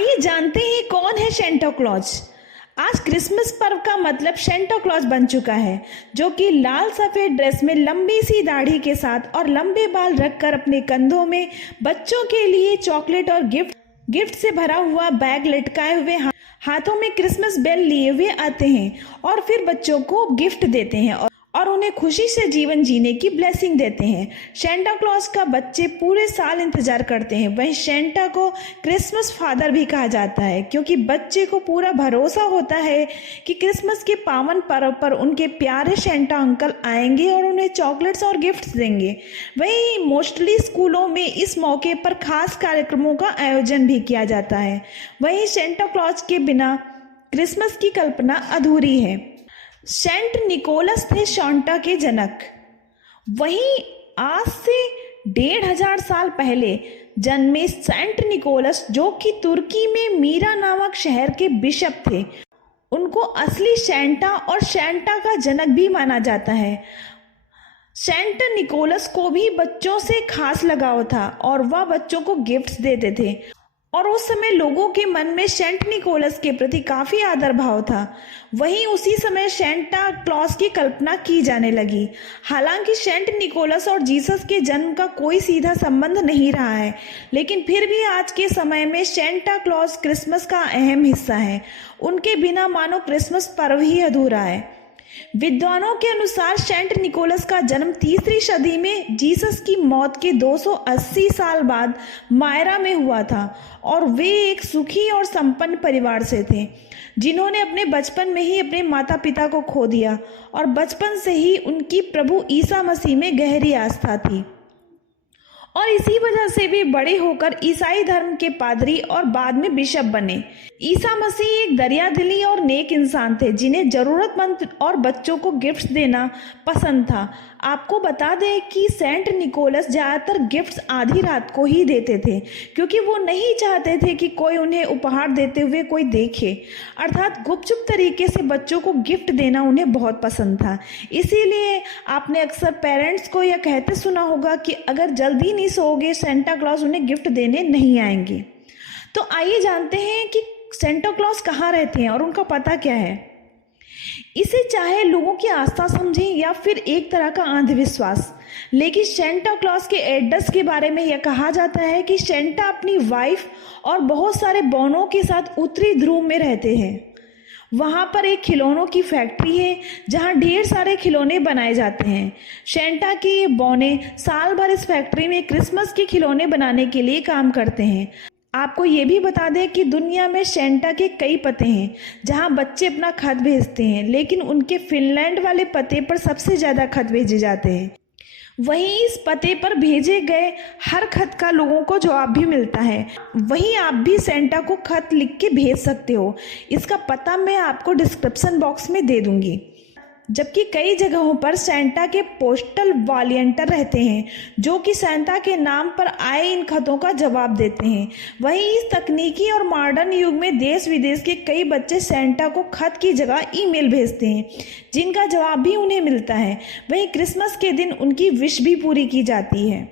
आइए जानते हैं कौन है सेंटा क्लॉज। आज क्रिसमस पर्व का मतलब सेंटा क्लॉज बन चुका है, जो कि लाल सफेद ड्रेस में लंबी सी दाढ़ी के साथ और लंबे बाल रखकर अपने कंधों में बच्चों के लिए चॉकलेट और गिफ्ट से भरा हुआ बैग लटकाए हुए हाथों में क्रिसमस बेल लिए हुए आते हैं और फिर बच्चों को गिफ्ट देते हैं और उन्हें खुशी से जीवन जीने की ब्लेसिंग देते हैं। सेंटा क्लॉज का बच्चे पूरे साल इंतजार करते हैं। वहीं सेंटा को क्रिसमस फादर भी कहा जाता है, क्योंकि बच्चे को पूरा भरोसा होता है कि क्रिसमस के पावन पर्व पर उनके प्यारे सेंटा अंकल आएंगे और उन्हें चॉकलेट्स और गिफ्ट्स देंगे। वहीं मोस्टली स्कूलों में इस मौके पर खास कार्यक्रमों का आयोजन भी किया जाता है। वहीं सेंटा क्लॉज के बिना क्रिसमस की कल्पना अधूरी है। सेंट निकोलस थे सांता के जनक। वहीं आज से 1500 साल पहले जन्मे सेंट निकोलस, जो कि तुर्की में मीरा नामक शहर के बिशप थे, उनको असली सेंटा और सेंटा का जनक भी माना जाता है। सेंट निकोलस को भी बच्चों से खास लगाव था और वह बच्चों को गिफ्ट्स देते थे और उस समय लोगों के मन में सेंट निकोलस के प्रति काफ़ी आदर भाव था। वहीं उसी समय सेंटा क्लॉज की कल्पना की जाने लगी। हालांकि सेंट निकोलस और जीसस के जन्म का कोई सीधा संबंध नहीं रहा है, लेकिन फिर भी आज के समय में सेंटा क्लॉज क्रिसमस का अहम हिस्सा है। उनके बिना मानो क्रिसमस पर्व ही अधूरा है। विद्वानों के अनुसार सेंट निकोलस का जन्म 3री सदी में जीसस की मौत के 280 साल बाद मायरा में हुआ था और वे एक सुखी और संपन्न परिवार से थे, जिन्होंने अपने बचपन में ही अपने माता पिता को खो दिया और बचपन से ही उनकी प्रभु ईसा मसीह में गहरी आस्था थी और इसी वजह से वे बड़े होकर ईसाई धर्म के पादरी और बाद में बिशप बने। ईसा मसीह एक दरियादिली और नेक इंसान थे, जिन्हें जरूरतमंद और बच्चों को गिफ्ट्स देना पसंद था। आपको बता दें कि सेंट निकोलस ज़्यादातर गिफ्ट्स आधी रात को ही देते थे, क्योंकि वो नहीं चाहते थे कि कोई उन्हें उपहार देते हुए कोई देखे। अर्थात गुपचुप तरीके से बच्चों को गिफ्ट देना उन्हें बहुत पसंद था। इसीलिए आपने अक्सर पेरेंट्स को यह कहते सुना होगा कि अगर जल्दी नहीं सोओगे सेंटा क्लॉज उन्हें गिफ्ट देने नहीं आएंगे। तो आइए जानते हैं कि सेंटा क्लॉज कहाँ रहते हैं और उनका पता क्या है। इसे चाहे लोगों की आस्था समझें या फिर एक तरह का अंधविश्वास, लेकिन सेंटा क्लॉज के एड्रेस के बारे में यह कहा जाता है कि सेंटा अपनी वाइफ और बहुत सारे बौनों के साथ उत्तरी ध्रुव में रहते हैं। वहाँ पर एक खिलौनों की फैक्ट्री है जहाँ ढेर सारे खिलौने बनाए जाते हैं। सेंटा के ये बौने साल भर इस फैक्ट्री में क्रिसमस के खिलौने बनाने के लिए काम करते हैं। आपको ये भी बता दें कि दुनिया में सेंटा के कई पते हैं जहां बच्चे अपना खत भेजते हैं, लेकिन उनके फिनलैंड वाले पते पर सबसे ज़्यादा खत भेजे जाते हैं। वहीं इस पते पर भेजे गए हर खत का लोगों को जवाब भी मिलता है। वहीं आप भी सेंटा को खत लिख के भेज सकते हो। इसका पता मैं आपको डिस्क्रिप्शन बॉक्स में दे दूंगी। जबकि कई जगहों पर सेंटा के पोस्टल वॉलंटियर रहते हैं, जो कि सेंटा के नाम पर आए इन खतों का जवाब देते हैं। वहीं इस तकनीकी और मॉडर्न युग में देश विदेश के कई बच्चे सेंटा को खत की जगह ईमेल भेजते हैं, जिनका जवाब भी उन्हें मिलता है। वहीं क्रिसमस के दिन उनकी विश भी पूरी की जाती है।